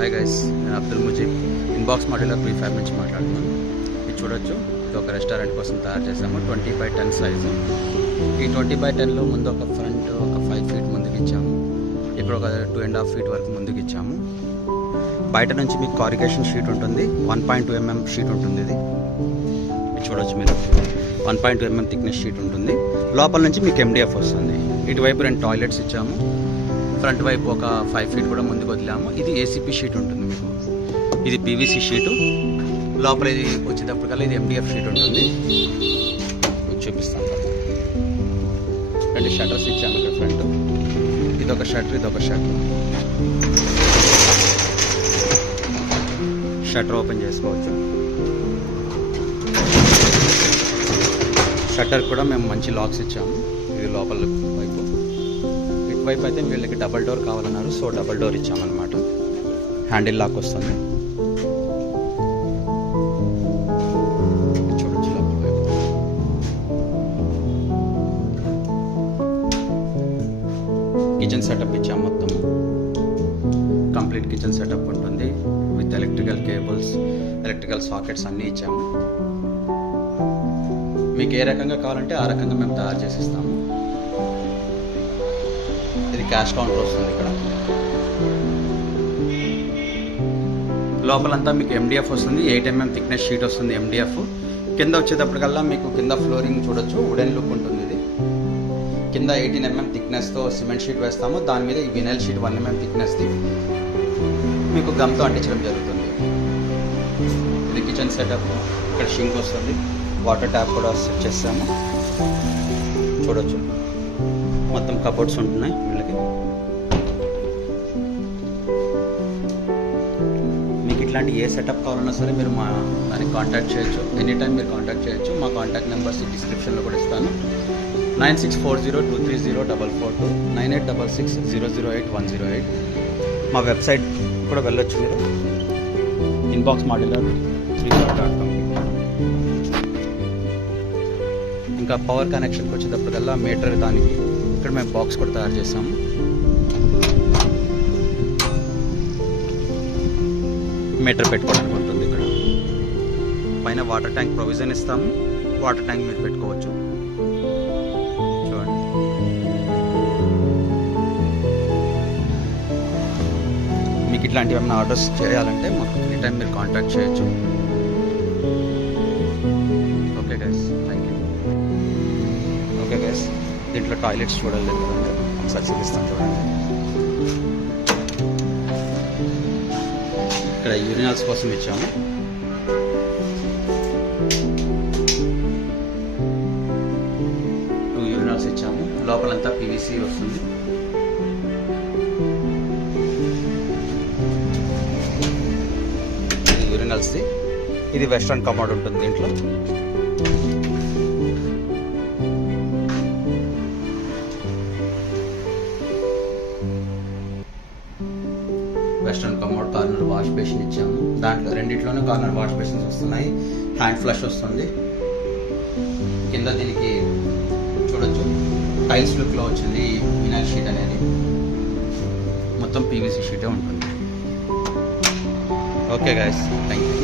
Hi guys, నేను Abdul Mujeeb inbox modular prefab నుంచి మాట్లాడుతున్నాను. ఇది చూడొచ్చు, ఇది ఒక రెస్టారెంట్ కోసం తయారు చేసాము. 20x10 size. ఈ 20x10లో ముందు ఒక ఫ్రంట్ ఒక 5 ఫీట్ ముందుకు ఇచ్చాము. ఇక్కడ ఒక 2.5 ఫీట్ వరకు ముందుకు ఇచ్చాము. బయట నుంచి మీకు కారిగేషన్ షీట్ ఉంటుంది, 1.2 mm షీట్ ఉంటుంది. ఇది చూడొచ్చు మీరు, 1.2 mm థిక్నెస్ షీట్ ఉంటుంది. లోపల నుంచి మీకు MDF వస్తుంది. ఇటువైపు 2 టాయిలెట్స్ ఇచ్చాము. ఫ్రంట్ వైపు ఒక 5 ఫీట్ కూడా ముందుకు వదిలాము. ఇది ACP షీట్ ఉంటుంది మీకు. ఇది PVC షీటు. లోపల ఇది వచ్చేటప్పటికల్లా ఇది MDF షీట్ ఉంటుంది. మీకు చూపిస్తాను. 2 షట్టర్స్ ఇచ్చాము ఇక్కడ ఫ్రంట్. ఇదొక షట్టర్, ఇదొక షట్టర్. షట్టర్ ఓపెన్ చేసుకోవచ్చు. షట్టర్ కూడా మేము మంచి లాక్స్ ఇచ్చాము. ఇది లోపల వైపు. ఇటువైపు అయితే వీళ్ళకి డబల్ డోర్ కావాలన్నారు, సో డబల్ డోర్ ఇచ్చామన్నమాట. హ్యాండిల్ లాక్ వస్తుంది. చూడొచ్చు లోపల వైపు. కిచెన్ సెటప్ ఇచ్చాము. మొత్తం కంప్లీట్ కిచెన్ సెటప్ ఉంటుంది with electrical cables, electrical sockets అన్నీ ఇచ్చాము. మీకు ఏ రకంగా కావాలంటే ఆ రకంగా మేము తయారు చేసిస్తాము. ఇది క్యాష్ కౌంటర్ వస్తుంది. ఇక్కడ లోపలంతా మీకు MDF వస్తుంది. 8 mm థిక్నెస్ షీట్ వస్తుంది MDF. కింద వచ్చేటప్పటికల్లా మీకు కింద ఫ్లోరింగ్ చూడొచ్చు, వుడెన్ లుక్ ఉంటుంది. ఇది కింద 18 mm థిక్నెస్తో సిమెంట్ షీట్ వేస్తాము. దాని మీద ఈ వినైల్ షీట్ 1 mm థిక్నెస్ది మీకు గమ్తో అంటించడం జరుగుతుంది. ఇది కిచెన్ సెటప్. ఇక్కడ షింక్ వస్తుంది, వాటర్ ట్యాప్ కూడా సెట్ చేస్తాము. చూడొచ్చు, మొత్తం కబోర్డ్స్ ఉంటున్నాయి వీళ్ళకి. మీకు ఇట్లాంటి ఏ సెటప్ కావాలన్నా సరే మీరు మా దానికి కాంటాక్ట్ చేయొచ్చు. ఎనీ టైం మీరు కాంటాక్ట్ చేయొచ్చు. మా కాంటాక్ట్ నెంబర్స్ డిస్క్రిప్షన్లో కూడా ఇస్తాను. 9640230442, 9866008108. మా వెబ్సైట్ కూడా వెళ్ళొచ్చు మీరు, inboxmodular.com. ఇంకా పవర్ కనెక్షన్కి వచ్చేటప్పటికల్లా మీటర్, దానికి ఇక్కడ మేము బాక్స్ కూడా తయారు చేస్తాము. మీటర్ పెట్టుకోవడానికి ఉంటుంది. ఇక్కడ పైన వాటర్ ట్యాంక్ ప్రొవిజన్ ఇస్తాము. వాటర్ ట్యాంక్ మీరు పెట్టుకోవచ్చు. చూడండి, మీకు ఇట్లాంటివి ఏమైనా ఆర్డర్స్ చేయాలంటే మాకు ఎనీ టైం మీరు కాంటాక్ట్ చేయొచ్చు. Okay guys, thank you. Okay guys, దీంట్లో టాయిలెట్స్ చూడాలి, ఒకసారి చూపిస్తాను. చూడండి, ఇక్కడ యూరినల్స్ కోసం ఇచ్చాము. టూ యూరినల్స్ ఇచ్చాము. లోపలంతా PVC వస్తుంది. ఇది యూరినల్స్ది. ఇది వెస్ట్రన్ కమోడ్ ఉంటుంది దీంట్లో. Western commode, corner wash basin ఇచ్చాము. దాంట్లో రెండిట్లోనే కార్నర్ వాష్ బేసిన్స్ వస్తున్నాయి. హ్యాండ్ ఫ్లష్ వస్తుంది. కింద దీనికి చూడొచ్చు, టైల్స్ లుక్లో వచ్చింది ఈ వినైల్ షీట్ అనేది. మొత్తం PVC షీటే ఉంటుంది. Okay guys, thank you.